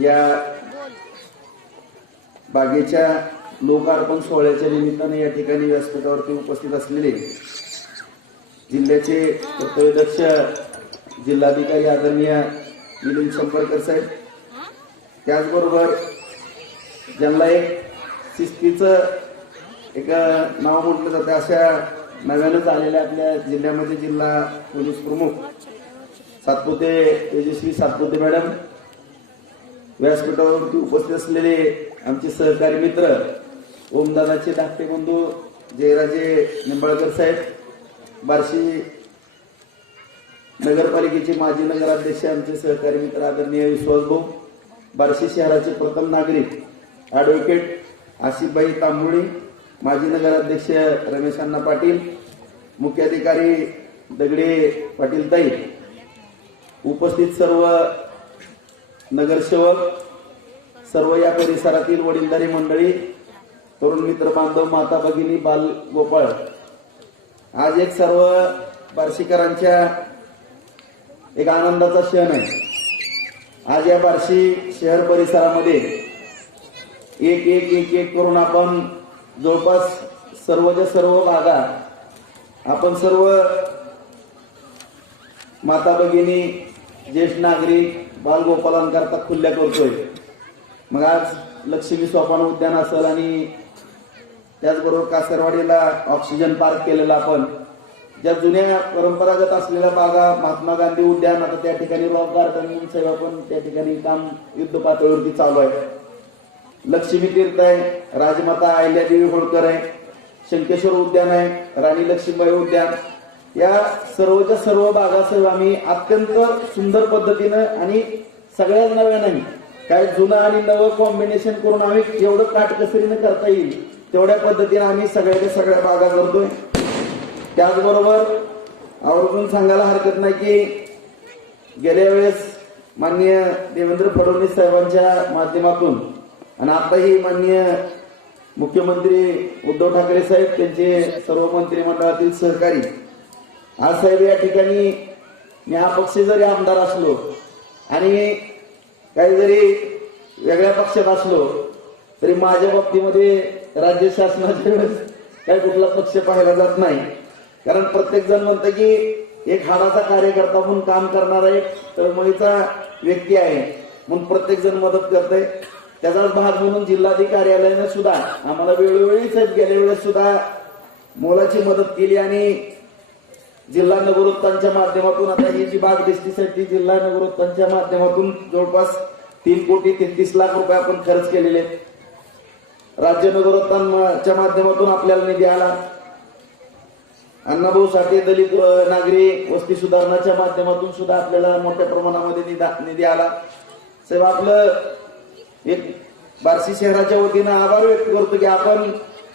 या बागेच्या लोकार्पण सोहळ्याच्या निमित्ताने या ठिकाणी व्यासपीठावरती उपस्थित असलेले जिल्ह्याचे कर्तव्यदक्ष जिल्हाधिकारी आदरणीय मिलिंद शंभरकर साहेब, त्याचबरोबर ज्यांना एक शिस्तीचं एक नाव म्हटलं जातं अशा नव्यानंच आलेल्या आपल्या जिल्ह्यामध्ये जिल्हा पोलीस प्रमुख सातपुते तेजस्वी सातपुते मॅडम, व्यासपीठावरती उपस्थित असलेले आमचे सहकारी मित्र ओमदादाचे धाकटे बंधू जयराजे निंबाळकर साहेब, बार्शी नगरपालिकेचे माजी नगराध्यक्ष आमचे सहकारी मित्र आदरणीय विश्वास भाऊ, बार्शी शहराचे प्रथम नागरिक ॲडव्होकेट आसिफभाई तांबुळी, माजी नगराध्यक्ष रमेश अण्णा पाटील, मुख्याधिकारी दगडे पाटील ताई, उपस्थित सर्व नगरसेवक, सर्व या परिसरातील वडीलधारी मंडळी, तरुण मित्र बांधव, माता भगिनी, बाल गोपाळ, आज एक सर्व बार्शीकरांच्या एक आनंदाचा क्षण आहे। आज या बार्शी शहर परिसरामध्ये एक एक एक एक करून आपण जवळपास सर्वच्या सर्व भागा आपण सर्व माता भगिनी, ज्येष्ठ नागरिक, बालगोपालांकरता खुल्ल्या करतोय। मग आज लक्ष्मी सोपान उद्यान असेल आणि त्याचबरोबर कासरवाडीला ऑक्सिजन पार्क केलेला आपण, ज्या जुन्या परंपरागत असलेल्या बागा, महात्मा गांधी उद्यान, आता त्या ठिकाणी रॉक गार्डन सेवा पण त्या ठिकाणी काम युद्ध पातळीवरती चालू आहे। लक्ष्मी तीर्थ आहे, राजमाता अहिल्यादेवी होळकर आहे, शंकेश्वर उद्यान आहे, राणी लक्ष्मीबाई उद्यान, या सर्वच्या सर्व बागासह आम्ही अत्यंत सुंदर पद्धतीनं आणि सगळ्याच नव्या नाही काय जुनं आणि नवं कॉम्बिनेशन करून आम्ही जेवढं काटकसरीनं करता येईल तेवढ्या पद्धतीने आम्ही सगळ्याच्या सगळ्या बागा करतोय। त्याचबरोबर आवर्जून सांगायला हरकत नाही की गेल्या वेळेस माननीय देवेंद्र फडणवीस साहेबांच्या माध्यमातून आणि आताही माननीय मुख्यमंत्री उद्धव ठाकरे साहेब, त्यांचे सर्व मंत्रिमंडळातील सहकारी, आज साहेब या ठिकाणी मी अपक्ष जरी आमदार असलो आणि काही जरी वेगळ्या पक्षात असलो तरी माझ्या बाबतीमध्ये राज्य शासनाच्या वेळेस काही कुठला पक्ष पाहायला जात नाही, कारण प्रत्येक जण म्हणतं की एक हाडाचा कार्यकर्ता म्हणून काम करणारा एक तळमळीचा व्यक्ती आहे म्हणून प्रत्येक जण मदत करतंय। त्याचाच भाग म्हणून जिल्हाधिकारी कार्यालयाने सुद्धा आम्हाला वेळोवेळी साहेब गेल्या वेळेस सुद्धा मोलाची मदत केली आणि जिल्हा नगरोत्थानच्या माध्यमातून आता ही जी बाग दिसती साहेब ती जिल्हा नगरोत्थानच्या माध्यमातून जवळपास 3,33,00,000 रुपये आपण खर्च केलेले। राज्य नगरोत्थानच्या माध्यमातून आपल्याला निधी आला, अण्णाभाऊ साठे दलित नागरी वस्ती सुधारणाच्या माध्यमातून सुद्धा आपल्याला मोठ्या प्रमाणामध्ये निधी आला। साहेब आपलं एक बार्शी शहराच्या वतीनं आभार व्यक्त करतो की आपण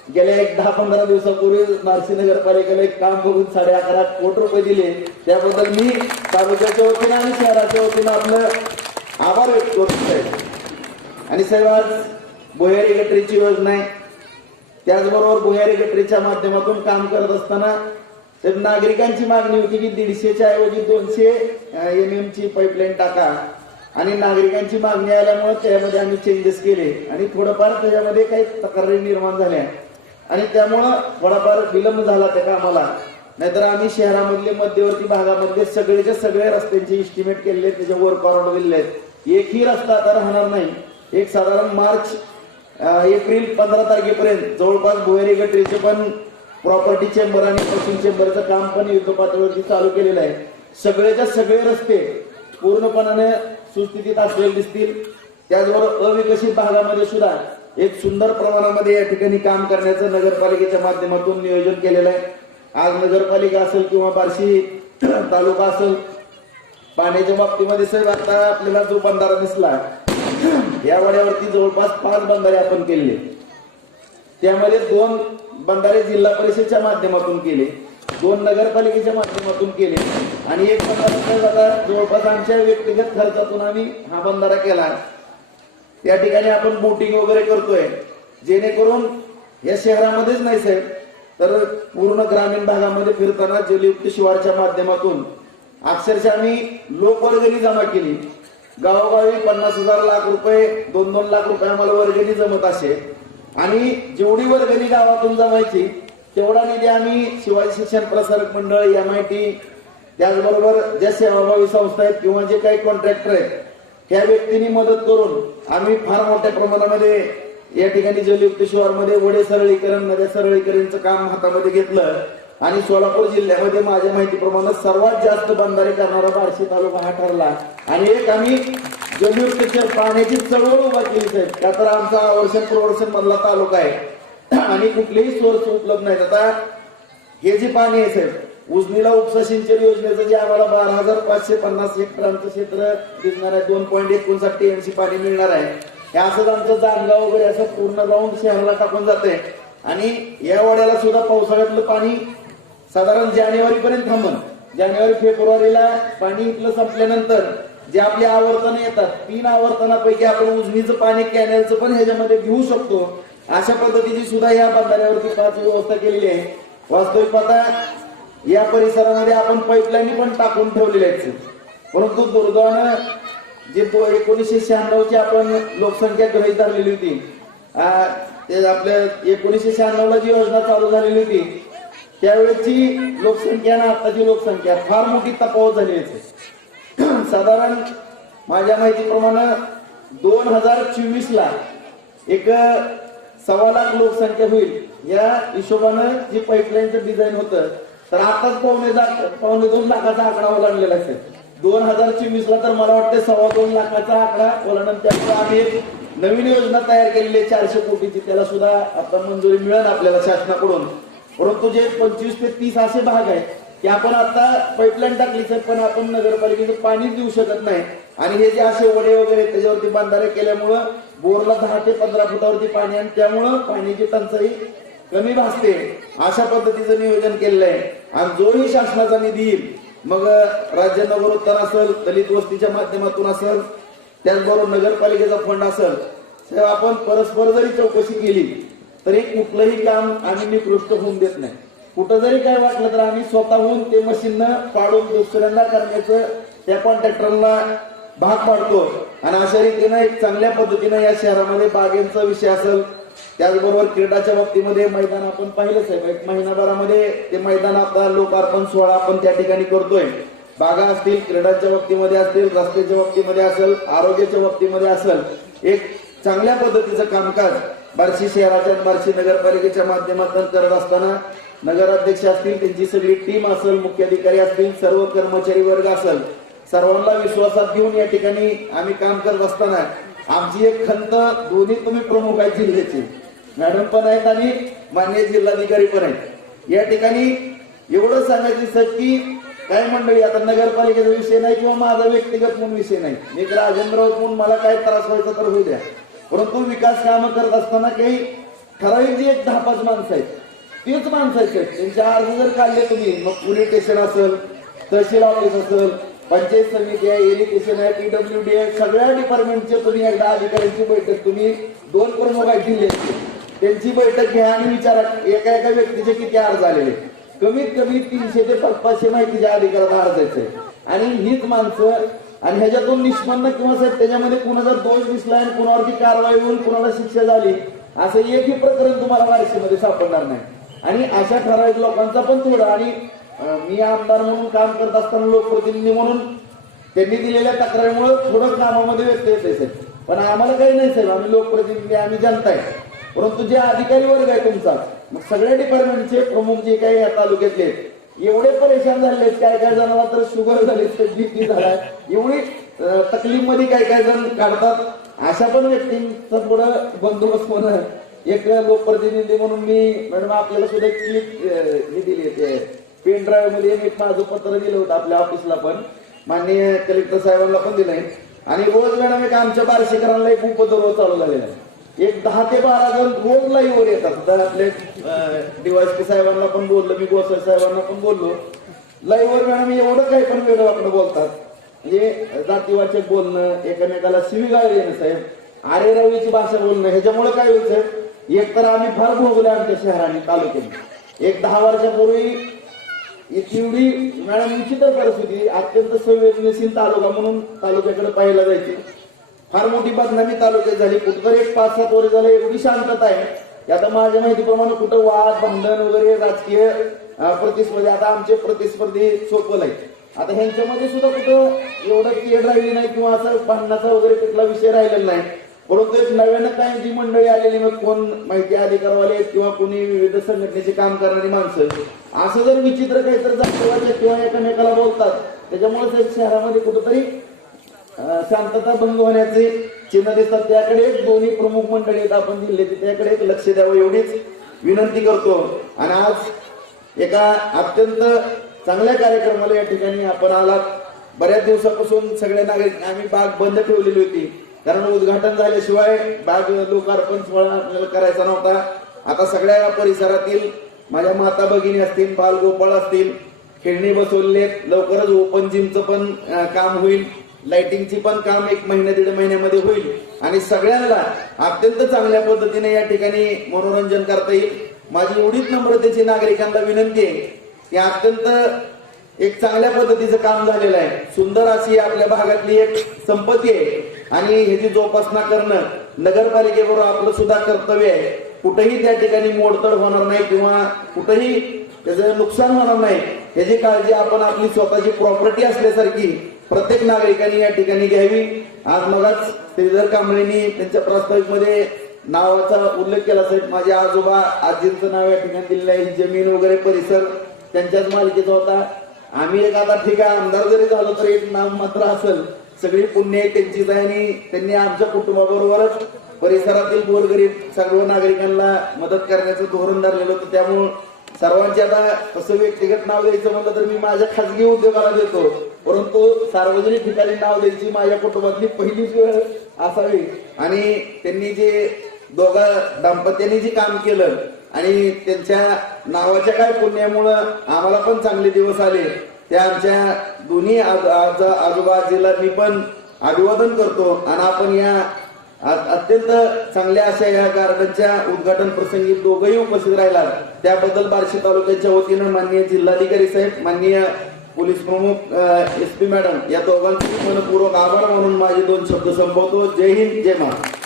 गेल्या एक 10-15 दिवसापूर्वी बार्शी नगरपालिकेला एक काम बघून 11.5 कोटी रुपये दिले, त्याबद्दल मी तालुक्याच्या वतीनं आणि शहराच्या वतीनं आपलं आभार व्यक्त करतो साहेब। आणि साहेब आज भुयारी गटरीची योजना आहे, त्याचबरोबर भुयारी गटरीच्या माध्यमातून काम करत असताना साहेब नागरिकांची मागणी होती की 150च्या ऐवजी 200 MM ची पाईपलाईन टाका आणि नागरिकांची मागणी आल्यामुळे त्यामध्ये आम्ही चेंजेस केले आणि थोडंफार त्याच्यामध्ये काही तक्रारी निर्माण झाल्या आणि त्यामुळं थोडाफार विलंब झाला त्या कामाला, नाहीतर आम्ही शहरामधले मध्यवर्ती भागामधले सगळेच्या सगळे रस्त्यांचे इस्टिमेट केले, त्याचे वर्क ऑर्डर दिले आहेत। एकही रस्ता आता राहणार नाही। एक साधारण एप्रिल 15 तारखेपर्यंत जवळपास भुयारी गटरीचे पण प्रॉपर्टी चेंबर आणि पश्चिम चेंबरचं काम पण युद्ध पातळीवरती चालू केलेलं आहे। सगळेच्या सगळे रस्ते पूर्णपणाने सुस्थितीत असलेले दिसतील। त्याचबरोबर अविकसित भागामध्ये सुद्धा एक सुंदर प्रमाणामध्ये या ठिकाणी काम करण्याचं नगरपालिकेच्या माध्यमातून नियोजन केलेलं आहे। आज नगरपालिका असेल किंवा बार्शी तालुका असेल, पाण्याच्या बाबतीमध्ये साहेब आता आपल्याला जो बंधारा दिसला या वाड्यावरती जवळपास 5 बंधारे आपण केले, त्यामध्ये 2 बंधारे जिल्हा परिषदेच्या माध्यमातून केले, 2 नगरपालिकेच्या माध्यमातून केले आणि एक बंधारा जवळपास आमच्या व्यक्तिगत खर्चातून आम्ही हा बंधारा केला। या ठिकाणी आपण बोटिंग वगैरे करतोय, जेणेकरून या शहरामध्येच नाही साहेब तर पूर्ण ग्रामीण भागामध्ये फिरताना जलयुक्त शिवारच्या माध्यमातून अक्षरशः आम्ही लोकवर्गणी जमा केली गावोगावी 50,000 लाख रुपये 2-2 लाख रुपये आम्हाला वर्गणी जमत असे आणि जेवढी वर्गणी गावातून जमायची तेवढा निधी आम्ही शिवाजी शिक्षण प्रसारक मंडळ, MIT, त्याचबरोबर ज्या सेवाभावी संस्था आहेत किंवा जे काही कॉन्ट्रॅक्टर आहेत त्या व्यक्तींनी मदत करून आम्ही फार मोठ्या प्रमाणामध्ये या ठिकाणी जलयुक्त शिवारमध्ये वडे सरळीकरण, नद्या सरळीकरणचं काम हातामध्ये घेतलं आणि सोलापूर जिल्ह्यामध्ये माझ्या माहितीप्रमाणे सर्वात जास्त बंधारे करणारा बार्शी तालुका हा ठरला आणि एक आम्ही जलयुक्त पाण्याची चळवळ उभा केली साहेब. का तर आमचा वर्षण प्रवर्षण मधला तालुका आहे आणि कुठलेही सोर्स उपलब्ध नाहीत. आता हे जे पाणी आहे साहेब, उजनीला उपसा सिंचन योजनेचं जे आम्हाला 12,550 हेक्टरांचं क्षेत्र दिसणार आहे, 2.59 TMC पाणी मिळणार आहे. हे असंच आमचं जामगाव वगैरे असं पूर्ण जाऊन शहराला टाकून जाते आणि या वाड्याला सुद्धा पावसाळ्यातलं पाणी साधारण जानेवारी पर्यंत थांबन. जानेवारी फेब्रुवारीला पाणी इथलं संपल्यानंतर जे आपली आवर्तन येतात 3 आवर्तनापैकी आपण उजनीचं पाणी कॅनेलचं पण ह्याच्यामध्ये घेऊ शकतो. अशा पद्धतीची सुद्धा या बंधाऱ्यावरती 5 व्यवस्था केलेली आहे. वास्तविक पाहता या परिसरामध्ये आपण पाईपलाईन पण टाकून ठेवलेल्या आहेत, परंतु दुर्दैवानं जे 1996 ची आपण लोकसंख्या गृहीत धरलेली होती, ते आपल्या 1996 ला जी योजना चालू झालेली होती त्यावेळेची लोकसंख्या आणि आताची लोकसंख्या फार मोठी तफावत झाली आहे. साधारण माझ्या माहितीप्रमाणे 2024 ला एक 1.25 लाख लोकसंख्या होईल या हिशोबानं जी पाईपलाईनचं डिझाईन होतं, तर आताच 1.2 लाखाचा आकडा ओलांडलेला असेल. 2024 ला तर मला वाटतं 2.25 लाखाचा आकडा ओलांडल्यानंतर आम्ही एक नवीन योजना तयार केलेली आहे 400 कोटीची, त्याला सुद्धा आता मंजुरी मिळेल आपल्याला शासनाकडून. परंतु जे 25 ते 30 असे भाग आहेत की आपण आता पाईपलाईन टाकलीच आहे पण आपण नगरपालिकेचं पाणी देऊ शकत नाही आणि हे जे असे वडे वगैरे त्याच्यावरती बंधारे केल्यामुळं बोरला 10 ते 15 फुटावरती पाणी आणि त्यामुळं पाण्याची टंचाई कमी भासते. अशा पद्धतीचं नियोजन केलेलं आहे आणि जोही शासनाचा निधी येईल, मग राज्य नगरोत्थान असेल, दलित वस्तीच्या माध्यमातून असेल, त्याचबरोबर नगरपालिकेचा फंड असेल, तेव्हा आपण परस्पर जरी चौकशी केली तरी कुठलंही काम आम्ही निकृष्ट होऊन देत नाही. कुठं जरी काय वाटलं तर आम्ही स्वतःहून ते मशीननं पाडून दुसऱ्यांदा करण्याचं त्या कॉन्ट्रॅक्टरला भाग पाडतो आणि अशा रीतीनं एक चांगल्या पद्धतीनं या शहरामध्ये बागेंचा विषय असेल, त्याचबरोबर क्रीडाच्या बाबतीमध्ये मैदान आपण पाहिलंच आहे. एक महिनाभरामध्ये ते मैदान आता लोकार्पण सोहळा आपण त्या ठिकाणी करतोय. बागा असतील, क्रीडाच्या बाबतीमध्ये असतील, रस्त्याच्या बाबतीमध्ये असेल, आरोग्याच्या बाबतीमध्ये असेल, एक चांगल्या पद्धतीचं कामकाज बार्शी शहराच्या बार्शी नगरपालिकेच्या माध्यमातून करत असताना नगराध्यक्ष असतील, त्यांची सगळी टीम असेल, मुख्याधिकारी असतील, सर्व कर्मचारी वर्ग असेल, सर्वांना विश्वासात घेऊन या ठिकाणी आम्ही काम करत असताना आमची एक खंत दोन्ही तुम्ही प्रमुख आहेत जिल्ह्याचे, मॅडम पण आहेत आणि माननीय जिल्हाधिकारी पण आहेत. या ठिकाणी एवढं सांगायचं की काय मंडळी, आता नगरपालिकेचा विषय नाही किंवा माझा व्यक्तिगत म्हणून विषय नाही, मी राजेंद्र म्हणून मला काय त्रास व्हायचा तर होऊ द्या, परंतु विकास कामं करत असताना काही ठराविक जी एक 10-5 माणसं आहेत तीच माणसं आहेत. त्यांचे अर्ज जर काढले तुम्ही, मग पोलीस स्टेशन असेल, तहसील ऑफिस असेल, पंचायत समिती आहे, इरिगेशन आहे, PWD आहे, सगळ्या डिपार्टमेंटचे तुम्ही एकदा अधिकाऱ्यांची बैठक, तुम्ही 2 प्रमुख आहेत जिल्ह्याची, त्यांची बैठक घ्या आणि विचारा एका एका व्यक्तीचे किती अर्ज आलेले. कमीत कमी 300 ते 500 माहितीच्या अधिकारात अर्ज आहे आणि हीच माणसं आणि ह्याच्यातून निष्पन्न किंवा साहेब त्याच्यामध्ये कुणाचा दोष दिसला आणि कुणावरती कारवाई होऊन कुणाला शिक्षा झाली असं एकही प्रकरण तुम्हाला बार्शीमध्ये सापडणार नाही. आणि अशा ठराविक लोकांचा पण थोडं, आणि मी आमदार म्हणून काम करत असताना लोकप्रतिनिधी म्हणून त्यांनी दिलेल्या तक्रारीमुळे थोडं कामामध्ये व्यत्यय येते, पण आम्हाला काही नाही साहेब, आम्ही लोकप्रतिनिधी, आम्ही जनता आहे. परंतु जे अधिकारी वर्ग आहे तुमचा, मग सगळ्या डिपार्टमेंटचे प्रमुख जे काही या तालुक्यातले एवढे परेशान झाले, काय काय जणांना तर शुगर झाली, BP झालाय, एवढी तकलीफ मध्ये काय काय जण काढतात. अशा पण व्यक्तींचा थोडं बंदोबस्त होणं, एक लोकप्रतिनिधी म्हणून मी मॅडम आपल्याला सुद्धा एक क्लिप हे दिली आहे, पेन ड्राईव्ह मध्ये मी माझं पत्र दिलं होतं आपल्या ऑफिसला पण, माननीय कलेक्टर साहेबांना पण दिलंय. आणि रोज मॅडम एक आमच्या बार्शीकरांना एक उपद्रव चालू झालेला आहे, एक 10 ते 12 जण रोज लाईव्ह वर येतात. तर आपले DYSP साहेबांना पण बोललो मी, गोसाई साहेबांना पण बोललो, लाईव्ह वर मॅडम एवढं काही पण वेळ वाकडं बोलतात, म्हणजे जातीवाचक बोलणं, एकमेकाला शिवीगाळ देणं साहेब, आरे रवीची भाषा बोलणं. ह्याच्यामुळे काय होतं, एक तर आम्ही फार भोगले आमच्या शहराने तालुक्याने. एक 10 वर्षापूर्वी एवढी मॅडम विचित्र परिस्थिती, अत्यंत संवेदनशील तालुका म्हणून तालुक्याकडे पाहायला जायचे. फार मोठी बदनामी तालुक्यात झाली. कुठंतरी एक 5-7 वर्ष झाले एवढी शांतता आहे की आता माझ्या माहितीप्रमाणे कुठं वाद भांडण वगैरे राजकीय प्रतिस्पर्धी, आता आमचे प्रतिस्पर्धी सोपल आहेत. आता ह्यांच्यामध्ये सुद्धा कुठं एवढं तेढ राहिली नाही किंवा असं भांडणाचा वगैरे कुठला विषय राहिलेला नाही. परंतु एक नव्यानं काय जी मंडळी आलेली, मग कोण माहिती अधिकारवाले आहेत किंवा कोणी विविध संघटनेचे काम करणारी माणसं, असं जर विचित्र काहीतरी जातीवाद किंवा एकमेकाला बोलतात, त्याच्यामुळे शहरामध्ये कुठंतरी शांतता भंग होण्याचे चिन्ह दिसतात. त्याकडे दोन्ही प्रमुख मंडळी आहेत आपण जिल्ह्याचे, त्याकडे एक लक्ष द्यावं एवढीच विनंती करतो. आणि आज एका अत्यंत चांगल्या कार्यक्रमाला या ठिकाणी आपण आलात. बऱ्याच दिवसापासून सगळ्या नागरिक आम्ही बाग बंद ठेवलेली होती, कारण उद्घाटन झाल्याशिवाय बाग लोकार्पण सोहळा आपल्याला करायचा नव्हता. आता सगळ्या या परिसरातील माझ्या माता भगिनी असतील, बालगोपाळ असतील, खेळणी बसवलेले, लवकरच ओपन जिमचं पण काम होईल, लाइटिंगची पण काम 1 महिना-1.5 महिन्यामध्ये होईल आणि सगळ्यांना अत्यंत चांगल्या पद्धतीने या ठिकाणी मनोरंजन करता येईल. माझी एवढीच नम्रतेची नागरिकांना विनंती आहे की अत्यंत एक चांगल्या पद्धतीचं काम झालेलं आहे. सुंदर अशी आपल्या भागातली एक संपत्ती आहे आणि ह्याची जोपासना करणं नगरपालिकेबरोबर आपलं सुद्धा कर्तव्य आहे. कुठेही त्या ठिकाणी मोडतड होणार नाही किंवा कुठेही त्याचं नुकसान होणार नाही याची काळजी आपण आपली स्वतःची प्रॉपर्टी असल्यासारखी प्रत्येक नागरिकांनी या ठिकाणी घ्यावी. आज मगाच श्रीधर कांबळेंनी त्यांच्या प्रास्ताविकमध्ये नावाचा उल्लेख केला. साहेब, माझे आजोबा आजींचं नाव या ठिकाणी दिलेलं आहे. ही जमीन वगैरे परिसर त्यांच्याच मालकीचा होता. आम्ही एक आता ठीक आहे आमदार जरी झालो तर एक नाम मात्र असेल, सगळी पुण्य त्यांचीच आहे आणि त्यांनी आमच्या कुटुंबाबरोबरच परिसरातील गोरगरीब सर्व नागरिकांना मदत करण्याचं धोरण धरलेलं होतं. त्यामुळं सर्वांचे आता तसं व्यक्तिगत नाव द्यायचं म्हणलं तर मी माझ्या खासगी उद्योगाला देतो, परंतु सार्वजनिक ठिकाणी नाव द्यायची माझ्या कुटुंबातली पहिलीच वेळ असावी. आणि त्यांनी जे दोघा दाम्पत्यांनी जे काम केलं आणि त्यांच्या नावाच्या काय पुण्यामुळं आम्हाला पण चांगले दिवस आले, त्या आमच्या दोन्ही आजोबा आजीला मी पण अभिवादन करतो. आणि आपण या अत्यंत चांगल्या अशा या गार्डनच्या उद्घाटन प्रसंगी दोघंही उपस्थित राहिला, त्याबद्दल बार्शी तालुक्याच्या वतीनं माननीय जिल्हाधिकारी साहेब, माननीय पोलीस प्रमुख SP मॅडम या दोघांचे मनपूर्वक आभार मानून माझे 2 शब्द संपवतो. जय हिंद, जय महाराष्ट्र.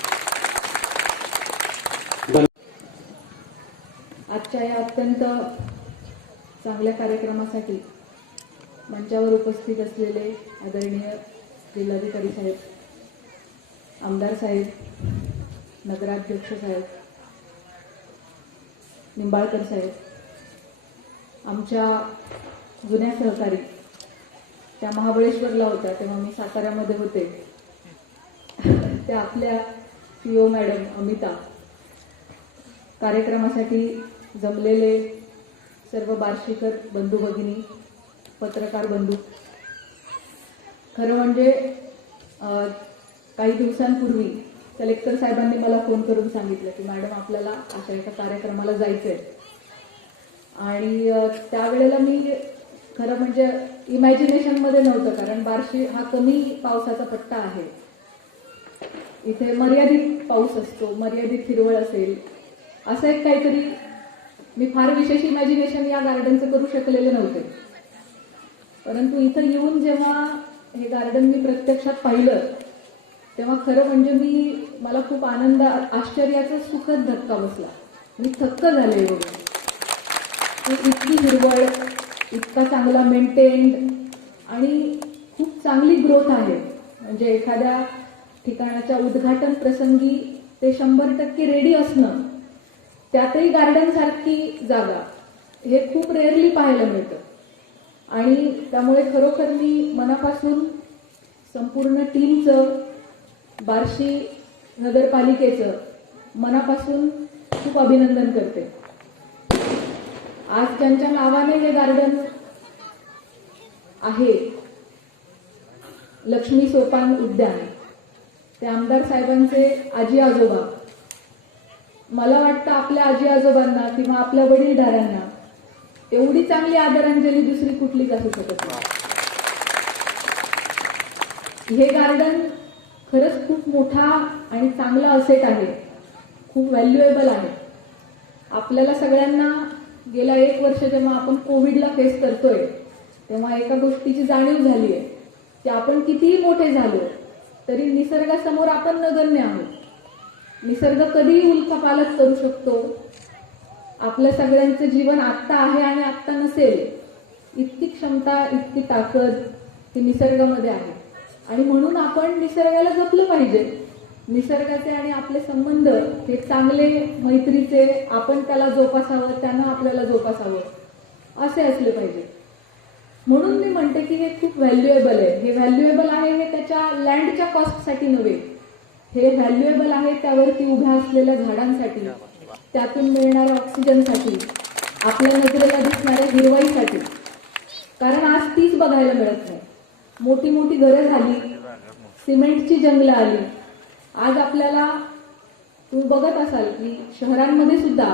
आजच्या या अत्यंत चांगल्या कार्यक्रमासाठी मंचावर उपस्थित असलेले आदरणीय जिल्हाधिकारी साहेब, आमदार साहेब, नगराध्यक्ष साहेब, निंबाळकर साहेब, आमच्या जुन्या सहकारी, त्या महाबळेश्वरला होत्या तेव्हा मी साताऱ्यामध्ये होते, त्या आपल्या CO मॅडम अमिता, कार्यक्रमासाठी जमलेले सर्व बार्शीकर बंधू भगिनी, पत्रकार बंधू. खरं म्हणजे काही दिवसांपूर्वी कलेक्टर साहेबांनी मला फोन करून सांगितलं की मॅडम आपल्याला अशा एका कार्यक्रमाला जायचंय. आणि त्यावेळेला मी खरं म्हणजे इमॅजिनेशनमध्ये नव्हतं, कारण बार्शी हा कमी पावसाचा पट्टा आहे, इथे मर्यादित पाऊस असतो, मर्यादित हिरवळ असेल, असं एक काहीतरी मी फार विशेष इमॅजिनेशन या गार्डनचं करू शकलेले नव्हते. परंतु इथं येऊन जेव्हा हे गार्डन मी प्रत्यक्षात पाहिलं तेव्हा खरं म्हणजे मला खूप आनंद, आश्चर्याचा सुखद धक्का बसला. मी थक्क झाले एवढं. इतकी हिरवळ, इतका चांगला मेंटेन्ड आणि खूप चांगली ग्रोथ आहे. म्हणजे एखाद्या ठिकाणाच्या उद्घाटन प्रसंगी ते 100% रेडी असणं, त्यातही गार्डन सारखी जागा, हे खूप रेअरली पाहायला मिळतं. आणि त्यामुळे खरोखर मी मनापासून संपूर्ण टीमचं, बार्शी नगरपालिकेचं मनापासून खूप अभिनंदन करते. आज त्यांच्या नावाने हे गार्डन आहे, लक्ष्मी सोपान उद्यान, ते आमदार साहेबांचे आजी आजोबा. मला वाटतं आपल्या आजी आजोबांना किंवा आपल्या वडीलधाऱ्यांना एवढी चांगली आदरांजली दुसरी कुठलीच असू शकत नाही. हे गार्डन खरंच खूप मोठा आणि चांगला असेट आहे, खूप व्हॅल्युएबल आहे. आपल्याला सगळ्यांना गेल्या 1 वर्ष जेव्हा आपण कोविडला फेस करतोय तेव्हा एका गोष्टीची जाणीव झाली आहे की आपण कितीही मोठे झालो तरी निसर्गासमोर आपण नगण्य आहोत. निसर्ग कधीही उलथापालथ करू शकतो. आपल्या सगळ्यांचं जीवन आत्ता आहे आणि आत्ता नसेल इतकी क्षमता, इतकी ताकद ही निसर्गामध्ये आहे आणि म्हणून आपण निसर्गाला जपलं पाहिजे. निसर्गाचे आणि आपले संबंध हे चांगले, मैत्रीचे, आपण त्याला जोपासावं, त्यानं आपल्याला जोपासावं असे असले पाहिजे. म्हणून मी म्हणते की हे खूप व्हॅल्युएबल आहे. हे व्हॅल्युएबल आहे हे त्याच्या लँडच्या कॉस्टसाठी नव्हे, हे व्हॅल्युएबल आहे त्यावरती उभ्या असलेल्या झाडांसाठी, त्यातून मिळणाऱ्या ऑक्सिजनसाठी, आपल्या नजरेला दिसणाऱ्या हिरवाईसाठी. कारण आज तीच बघायला मिळत नाही. मोठी मोठी घरं झाली, सिमेंटची जंगलं आली. आज आपल्याला तुम्ही बघत असाल की शहरांमध्ये सुद्धा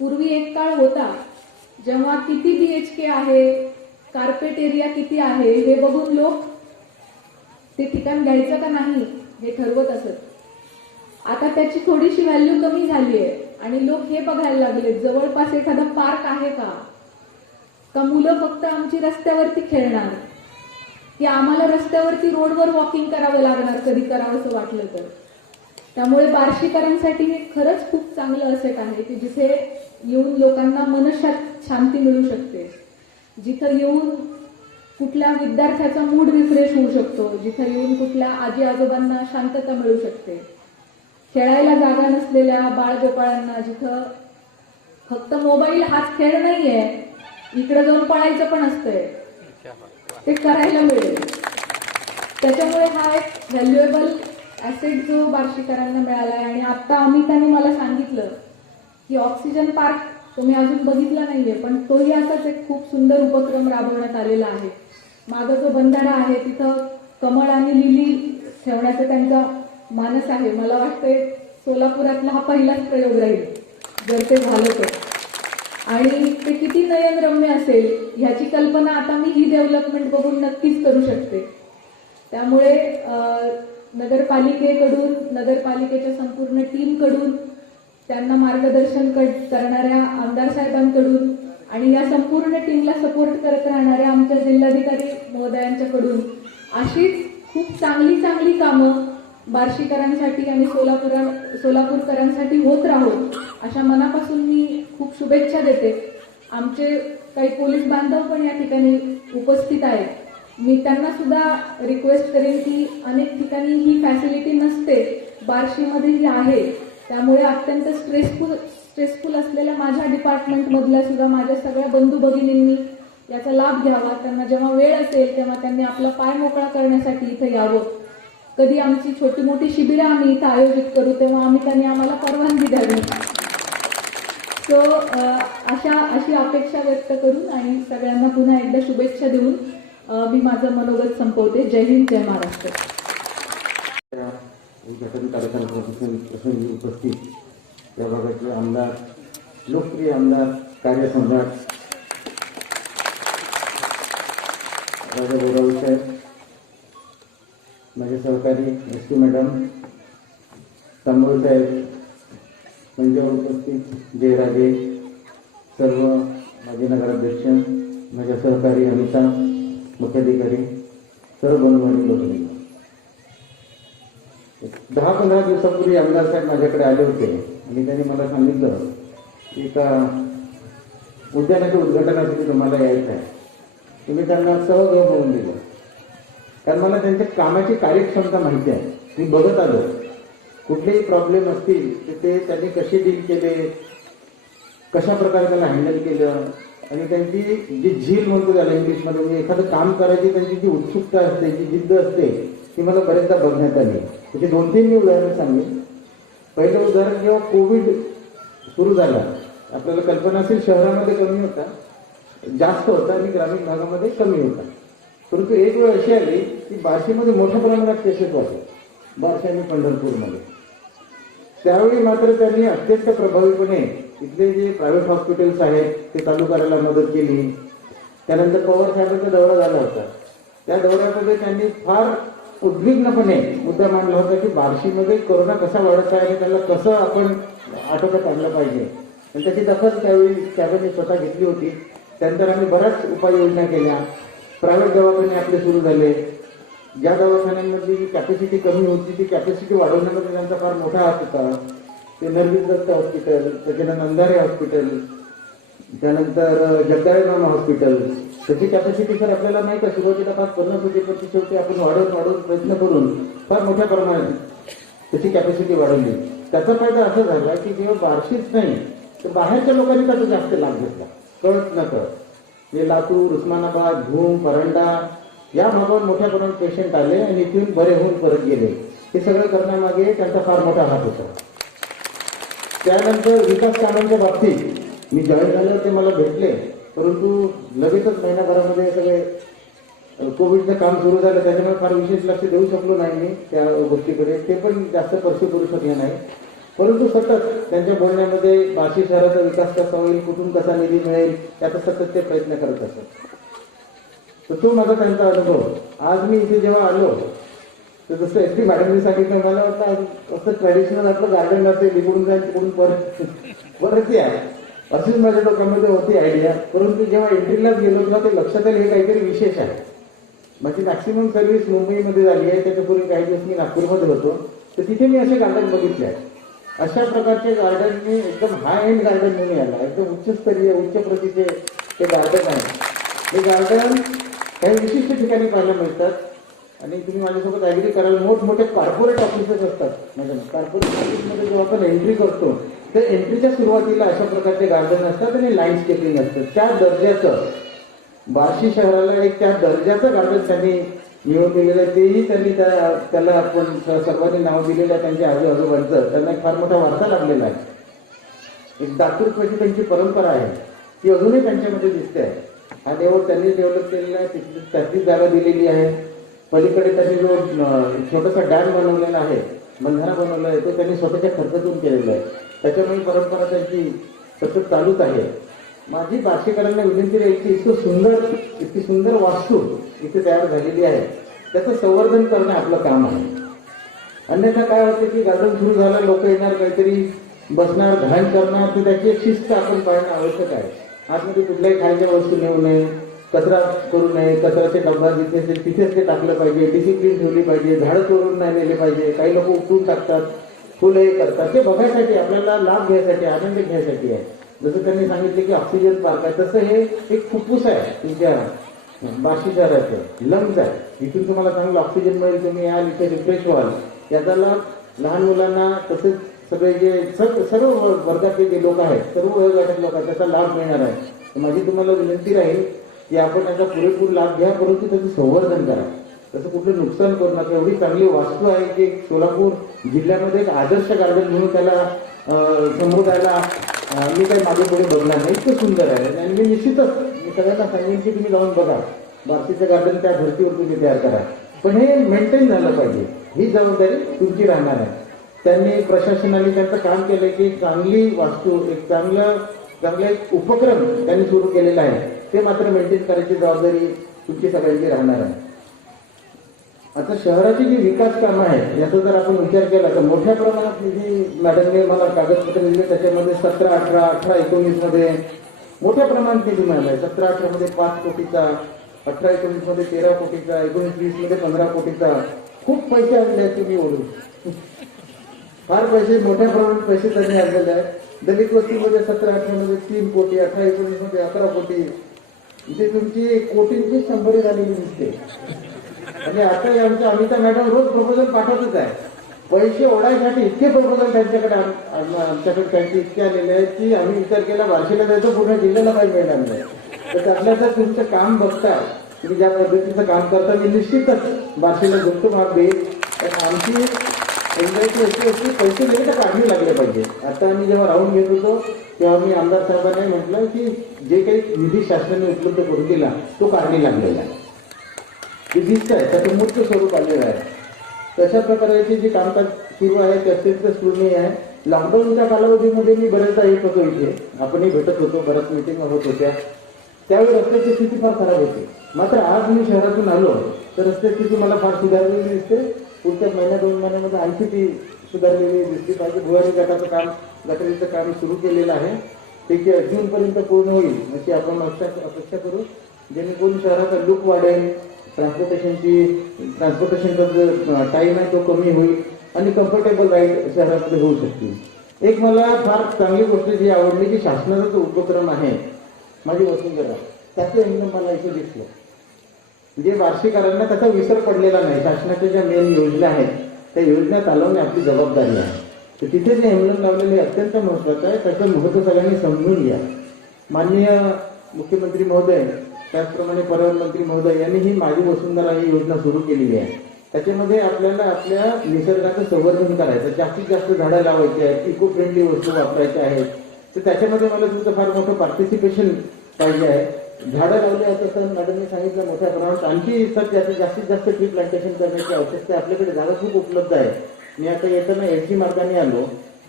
पूर्वी एक काळ होता जेव्हा किती BHK आहे, कार्पेट एरिया किती आहे हे बघून लोक ते ठिकाण घ्यायचं का नाही हे ठरवत असत. आता त्याची थोडीशी व्हॅल्यू कमी झाली आहे आणि लोक हे बघायला लागले जवळपास एखादा पार्क आहे का मुलं फक्त आमची रस्त्यावरती खेळणार, की आम्हाला रस्त्यावरती रोडवर वॉकिंग करावं लागणार कधी करावंसं वाटलं तर. त्यामुळे बार्शीकरांसाठी हे खरंच खूप चांगलं असेट आहे की जिथे येऊन लोकांना शांती मिळू शकते, जिथं येऊन कुठल्या विद्यार्थ्याचा मूड रिफ्रेश होऊ शकतो, जिथं येऊन कुठल्या आजी आजोबांना शांतता मिळू शकते, खेळायला जागा नसलेल्या बाळगोपाळांना जिथं फक्त मोबाईल हाच खेळ नाहीये, इकडे जाऊन पळायचं पण असतंय, ते करायला मिळेल. त्याच्यामुळे हा एक व्हॅल्युएबल ऍसेट जो बार्शीकरांना मिळाला आहे. आणि आता अमिताने मला सांगितलं की ऑक्सिजन पार्क तुम्ही अजून बघितला नाहीये पण तोही असाच एक खूप सुंदर उपक्रम राबवण्यात आलेला आहे. मागं जो बंधारा आहे तिथं कमळ आणि लिली ठेवण्याचा त्यांचा मानस आहे. मला वाटतंय सोलापुरातला हा पहिलाच प्रयोग राहील जर ते झालं तर. आणि ते किती नयनरम्य असेल ह्याची कल्पना आता मी ही डेव्हलपमेंट बघून नक्कीच करू शकते. त्यामुळे नगरपालिकेकडून, नगरपालिकेच्या संपूर्ण टीमकडून, त्यांना मार्गदर्शन करणाऱ्या आमदार साहेबांकडून आणि या संपूर्ण टीमला सपोर्ट करत राहणाऱ्या आमच्या जिल्हाधिकारी महोदयांच्याकडून अशीच खूप चांगली चांगली कामं बार्शीकरांसाठी आणि सोलापूरकरांसाठी होत राहोत अशा मनापासून मी खूप शुभेच्छा देते. आमचे काही पोलीस बांधव पण या ठिकाणी उपस्थित आहेत. मी त्यांना सुद्धा रिक्वेस्ट करेन की अनेक ठिकाणी ही फॅसिलिटी नसते, बार्शीमध्ये ही आहे. त्यामुळे अत्यंत स्ट्रेसफुल असलेल्या माझ्या डिपार्टमेंटमधल्या सुद्धा माझ्या सगळ्या बंधू भगिनींनी याचा लाभ घ्यावा. त्यांना जेव्हा वेळ असेल तेव्हा त्यांनी आपला पाय मोकळा करण्यासाठी इथे यावं. कधी आमची छोटी मोठी शिबिरं आम्ही इथं आयोजित करू तेव्हा त्यांनी आम्हाला परवानगी द्यावी. सो अशी अपेक्षा व्यक्त करून आणि सगळ्यांना पुन्हा एकदा शुभेच्छा देऊन मी माझं मनोगत संपवते. जय हिंद, जय महाराष्ट्र. उद्घाटन कार्यक्रमाप्रसंगी उपस्थित या भागाचे आमदार, लोकप्रिय आमदार, कार्यसम्राट राजा बोरावी साहेब, माझे सहकारी एस टी मॅडम, तांबोळ साहेब, मंचावर उपस्थित जयराजे, सर्व माजी नगराध्यक्ष, माझ्या सहकारी अमिता, मुख्याधिकारी, सर्व बंधू लोक. 10-15 दिवसापूर्वी आमदार साहेब माझ्याकडे आले होते आणि त्यांनी मला सांगितलं की एका उद्यानाच्या उद्घाटनासाठी तुम्हाला यायचं आहे. तुम्ही त्यांना सहगृह होऊन दिलं कारण मला त्यांच्या कामाची कार्यक्षमता माहिती आहे. मी बघत आलो कुठलेही प्रॉब्लेम असतील तर ते त्यांनी कसे डील केले, कशा प्रकारे त्याला हँडल केलं आणि त्यांची जी झील म्हणतो त्याला इंग्लिशमध्ये, म्हणजे एखादं काम करायची त्यांची जी उत्सुकता असते, जी जिद्द असते ती मला बरेचदा बघण्यात आली. त्याची 2-3 मी उदाहरणं सांगेन. पहिलं उदाहरण जेव्हा कोविड सुरू झाला, आपल्याला कल्पना असेल शहरामध्ये कमी होता, जास्त होता आणि ग्रामीण भागामध्ये कमी होता. परंतु एक वेळ अशी आली की बार्शीमध्ये मोठ्या प्रमाणात केसेस वाढले, बार्शी आणि पंढरपूरमध्ये. त्यावेळी मात्र त्यांनी अत्यंत प्रभावीपणे इथले जे प्रायव्हेट हॉस्पिटल्स आहेत ते चालू करायला मदत केली. त्यानंतर पवार साहेबांचा दौरा झाला होता. त्या दौऱ्यामध्ये त्यांनी फार उद्विग्नपणे मुद्दा मांडला होता की बार्शीमध्ये कोरोना कसा वाढत आहे आणि त्याला कसं आपण आटोक्यात आणलं पाहिजे. आणि त्याची दखल त्यावेळी कॅबिनेट स्वतः घेतली होती. त्यानंतर आम्ही बऱ्याच उपाययोजना केल्या. प्रायव्हेट दवाखाने आपले सुरू झाले. ज्या दवाखान्यांमधली कॅपॅसिटी कमी होती ती कॅपॅसिटी वाढवण्यामध्ये त्यांचा फार मोठा हात होता. ते नरवीर दत्त हॉस्पिटल, त्याच्यानंतर नंदारे हॉस्पिटल, त्यानंतर जगदाळेमामा हॉस्पिटल. त्याची कॅपॅसिटी सर आपल्याला नाही का सुरुवातीला 50 होती, पण ती शेवटी आपण वाढवून प्रयत्न करून फार मोठ्या प्रमाणात त्याची कॅपॅसिटी वाढवली. त्याचा फायदा असा झाला की जेव्हा बार्शीच नाही तर बाहेरच्या लोकांनी त्याचा जास्त लाभ घेतला, कळत न कळत. हे लातूर, उस्मानाबाद, भूम, परंडा या भागावर मोठ्या प्रमाणात पेशंट आले आणि इथून बरे होऊन परत गेले. हे सगळं करण्यामागे त्यांचा फार मोठा हात होता. त्यानंतर विकास कामांच्या बाबतीत मी जॉईन झाल्यावर ते मला भेटले, परंतु लगेचच महिनाभरामध्ये सगळे कोविडचं काम सुरू झालं, त्याच्यामुळे फार विशेष लक्ष देऊ शकलो नाही मी त्या गोष्टीकडे. ते पण जास्त परस्यू करू शकले नाही. परंतु सतत त्यांच्या बोलण्यामध्ये बार्शी शहराचा विकास कसा होईल, कुठून कसा निधी मिळेल, त्याचा सतत ते प्रयत्न करत असत. तर तो माझा त्यांचा अनुभव. आज मी इथे जेव्हा आलो तर जसं एस टी मॅडमनी सांगितलं, मला वाटतं असं ट्रॅडिशनल आपलं गार्डन असेल, इकडून जाईल तिकडून परत या, अशीच माझ्या डोक्यामध्ये होती आयडिया. परंतु जेव्हा एंट्रीलाच गेलो ना ते लक्षात आलं हे काहीतरी विशेष आहे. माझी मॅक्सिमम सर्व्हिस मुंबईमध्ये झाली आहे, त्याच्यापूर्वी काही दिवस मी नागपूरमध्ये होतो. तर तिथे मी असे गार्डन बघितले आहे. अशा प्रकारचे गार्डन मी एकदम हाय एंड गार्डन म्हणून यायला, एकदम उच्चस्तरीय उच्च प्रतीचे ते गार्डन आहे. हे गार्डन काही विशिष्ट ठिकाणी पाहायला मिळतात. आणि तुम्ही माझ्यासोबत ऍग्री कराल, मोठमोठे कॉर्पोरेट ऑफिसेस असतात. कॉर्पोरेट ऑफिसमध्ये जेव्हा आपण एंट्री करतो तर एंट्रीच्या सुरुवातीला अशा प्रकारचे गार्डन असतात आणि लँडस्केपिंग असतं. त्या दर्जाचं बार्शी शहराला एक त्या दर्जाचं गार्डन त्यांनी मिळवून दिलेलं आहे. तेही त्यांनी त्याला आपण सर्वांनी नाव दिलेलं आहे त्यांच्या आजोबांचं. त्यांना एक फार मोठा वारसा लाभलेला आहे. एक दातृत्वाची त्यांची परंपरा आहे, ती अजूनही त्यांच्यामध्ये दिसते आहे. हा लेआउट त्यांनी डेव्हलप केलेला आहे, त्याची जागा दिलेली आहे. पलीकडे त्यांनी जो छोटासा डॅम बनवलेला आहे, बंधारा बनवला आहे, तो त्यांनी स्वतःच्या खर्चातून केलेला आहे. त्याच्यामुळे परंपरा त्यांची सतत चालूच आहे. माझी बार्शीकरांना विनंती राहील की इतकी सुंदर वास्तू इथे तयार झालेली आहे, त्याचं संवर्धन करणं आपलं काम आहे. अन्यथा काय होतं की गार्डन सुरू झालं, लोक येणार, काहीतरी बसणार, घाण करणार, तर त्याची एक शिस्त आपण पाळणं आवश्यक आहे. आतमध्ये कुठल्याही खायच्या वस्तू नेऊ नये, कचरा करू नये, कचऱ्याचे डब्बा जिथे असेल तिथेच ते टाकलं पाहिजे, डिसिप्लिन ठेवली पाहिजे, झाडं तोडून नाही नेले पाहिजे. काही लोक उपटून टाकतात, फुलंही करतात. ते बघायसाठी, आपल्याला लाभ घ्यायसाठी, आनंद घ्यायसाठी आहे. जसं त्यांनी सांगितले की ऑक्सिजन पार्क आहे, तसं हे एक फुफ्फुस आहे तुमच्या बार्शी शहराचं, लंग्स आहे. इथून तुम्हाला चांगलं ऑक्सिजन मिळेल, तुम्ही याल इथे रिफ्रेश व्हाल. याचा लाभ लहान मुलांना, तसेच सगळे जे सर्व वर्गातले जे लोक आहेत, सर्व वयोगटातले लोक आहेत, त्याचा लाभ मिळणार आहे. माझी तुम्हाला विनंती राहील की आपण त्याचा पुरेपूर लाभ घ्या, परंतु त्याचं संवर्धन करा. त्याचं कुठलं नुकसान करू नका. एवढी चांगली वास्तू आहे की सोलापूर जिल्ह्यामध्ये एक आदर्श गार्डन म्हणून त्याला समुदायाला मी काही मागे पुढे बघणार नाही, इतकं सुंदर आहे. आणि मी निश्चितच सगळ्यांना सांगेन की तुम्ही जाऊन बघा, बार्शीचं गार्डन त्या धर्तीवर तुम्ही तयार करा. पण हे मेंटेन झालं पाहिजे, ही जबाबदारी तुमची राहणार आहे. त्यांनी प्रशासनाने त्यांचं काम केलं की चांगली वास्तू, एक चांगला एक उपक्रम त्यांनी सुरू केलेला आहे, ते मात्र मेंटेन करायची जबाबदारी तुमची सगळ्यांची राहणार आहे. आता शहराची जी विकास कामं आहे याचा जर आपण विचार केला तर मोठ्या प्रमाणात निधी मॅडमने मला कागदपत्र दिले. त्याच्यामध्ये 17, 18, 18-19 मध्ये मोठ्या प्रमाणात निधी मिळाला आहे. 17-18 मध्ये 5 कोटीचा, 18-19 मध्ये 13 कोटीचा, 19-20 मध्ये 15 कोटीचा. खूप पैसे आणले आहेत तुम्ही ओढून, फार पैसे, मोठ्या प्रमाणात पैसे त्यांनी आणलेले आहेत. दलित वस्तीमध्ये 17-18 मध्ये 3 कोटी, 18-19 मध्ये 11 कोटी. इथे तुमची कोटींची 100 झालेली दिसते. आणि आता आमच्या अमिता मॅडम रोज प्रपोजल पाठवतच आहे. पैसे ओढायसाठी इतके प्रपोजल त्यांच्याकडे आमच्याकडे त्यांचे इतके आलेले आहेत की आम्ही विचार केला बार्शीला जायचं, पूर्ण जिल्ह्याला काही मिळणार नाही. तर त्यातल्या जर तुमचं काम बघता, तुम्ही ज्या पद्धतीचं काम करता, मी निश्चितच बार्शीला गुप्त माप देईल. तर आमची एंजायची अशी पैसे दिले तर काढणी लागले पाहिजे. आता आम्ही जेव्हा राहून घेत होतो तेव्हा मी आमदार साहेबांनी म्हटलं की जे काही निधी शासनाने उपलब्ध करून दिला तो काढणी लागलेला आहे, ते दिसत आहे, त्याचं मूर्त स्वरूप आलेलं आहे. तशा प्रकारचे जे कामकाज सुरू आहे ते अत्यंत स्फूर्णीय आहे. लॉकडाऊनच्या कालावधीमध्ये मी बरेचदा येत होतो इथे, आपणही भेटत होतो, बऱ्याच मिटिंग होत होत्या. त्यावेळी रस्त्याची स्थिती फार खराब होती. मात्र आज मी शहरातून आलो तर रस्त्याची स्थिती मला फार सुधारलेली दिसते. पुढच्या महिन्या 2 महिन्यामध्ये आणखी ती सुधारलेली दिसली पाहिजे. भुयारी गटाचं काम, गटारीचं काम सुरू केलेलं आहे. ते जून पर्यंत पूर्ण होईल अशी आपण अपेक्षा करू, जेणेकरून शहराचा लुक वाढेल, ट्रान्सपोर्टेशनचा जो टाइम आहे तो कमी होईल आणि कम्फर्टेबल राईड शहरामध्ये होऊ शकतील. एक मला फार चांगली गोष्ट जी आवडली की शासनाचा जो उपक्रम आहे माझी वसुंधरा, त्याचं एम्ब्लेम मला इथे दिसलं. म्हणजे वार्षिकांना त्याचा विसर पडलेला नाही. शासनाच्या ज्या मेन योजना आहेत त्या योजना चालवणे आपली जबाबदारी आहे. तर तिथे जे एम्ब्लेम लावलेले अत्यंत महत्वाचं आहे. त्याचं महत्व सगळ्यांनी समजून घ्या. माननीय मुख्यमंत्री महोदय, त्याचप्रमाणे पर्यावरण मंत्री महोदय यांनी ही माझी वसुंधरा ही योजना सुरू केलेली आहे. त्याच्यामध्ये आपल्याला आपल्या निसर्गाचं संवर्धन करायचं, जास्तीत जास्त झाडं लावायची आहेत, इको फ्रेंडली वस्तू वापरायच्या आहेत. तर त्याच्यामध्ये मला तुमचं फार मोठं पार्टिसिपेशन पाहिजे आहे. झाडं लावली आहेत तर मॅडमने सांगितलं मोठ्या प्रमाणात आणखी सर जास्तीत जास्त ट्री प्लांटेशन करण्याची आवश्यकता. आपल्याकडे जागा खूप उपलब्ध आहे. मी आता येताना एसटी मार्गाने आलो,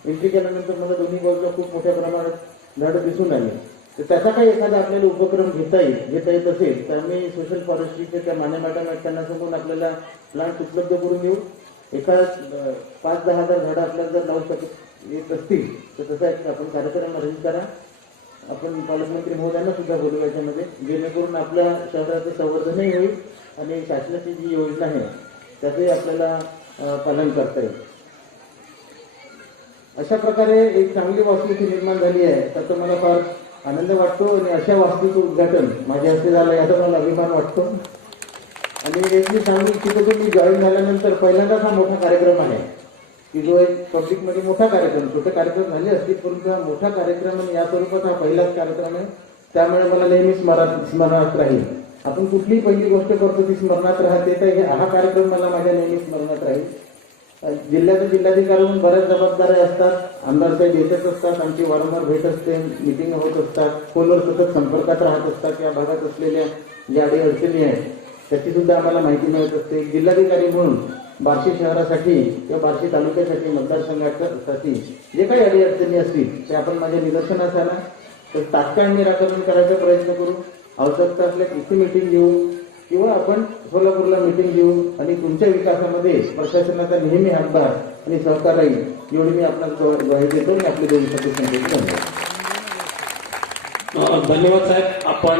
एंट्री केल्यानंतर मला दोन्ही बाजूला खूप मोठ्या प्रमाणात झाडं दिसून आली. तर त्याचा काही एखादा आपल्याला उपक्रम घेता येत असेल तर आम्ही सोशल फॉरेस्ट्रीचे त्या माने मॅडम आहेत त्यांना सांगून आपल्याला प्लांट उपलब्ध करून देऊ. एका 5-10 हजार झाडं आपल्याला जर लावू शकत येत असतील तर तसा एक आपण कार्यक्रम अरेंज करा. आपण पालकमंत्री महोदयांना सुद्धा बोलू याच्यामध्ये, जेणेकरून आपल्या शहराचं संवर्धनही होईल आणि शासनाची जी योजना आहे त्याचंही आपल्याला पालन करता येईल. अशा प्रकारे एक चांगली वास्तू इथे निर्माण झाली आहे, त्याचा मला फार आनंद वाटतो आणि अशा वास्तूचं उद्घाटन माझ्या हस्ते झालं याचा मला अभिमान वाटतो. आणि एक मी सांगू इच्छितो की मी जॉईन झाल्यानंतर पहिल्यांदाच हा मोठा कार्यक्रम आहे की जो एक पब्लिकमध्ये मोठा कार्यक्रम, छोटे कार्यक्रम झाले असतील परंतु हा मोठा कार्यक्रम आणि या स्वरूपात हा पहिलाच कार्यक्रम आहे. त्यामुळे मला नेहमी स्मरणात राहील. आपण कुठलीही पहिली गोष्ट करतो ती स्मरणात राहते, तर हा कार्यक्रम मला माझ्या नेहमी स्मरणात राहील. जिल्ह्याचे जिल्हाधिकारी म्हणून बऱ्याच जबाबदाऱ्या असतात, आमदार साहेब येतच असतात, आमची वारंवार भेट असते, मिटिंग होत असतात, फोनवर सतत संपर्कात राहत असतात. या भागात असलेल्या ज्या अडी अडचणी आहेत त्याची सुद्धा आम्हाला माहिती मिळत असते. जिल्हाधिकारी म्हणून बार्शी शहरासाठी किंवा बार्शी तालुक्यासाठी मतदारसंघासाठी जे काही अडी अडचणी असतील ते आपण माझ्या निदर्शनास आणा, तर तात्काळ निराकरण करायचा प्रयत्न करू. आवश्यकता असल्यास इथे मिटिंग घेऊ किंवा आपण सोलापूरला मिटिंग घेऊ आणि तुमच्या विकासामध्ये प्रशासनाचा नेहमी हातभार आणि सहकार राहील एवढी मी आपल्याला ग्वाही देतो आणि आपले 2 धन्यवाद. धन्यवाद साहेब. आपण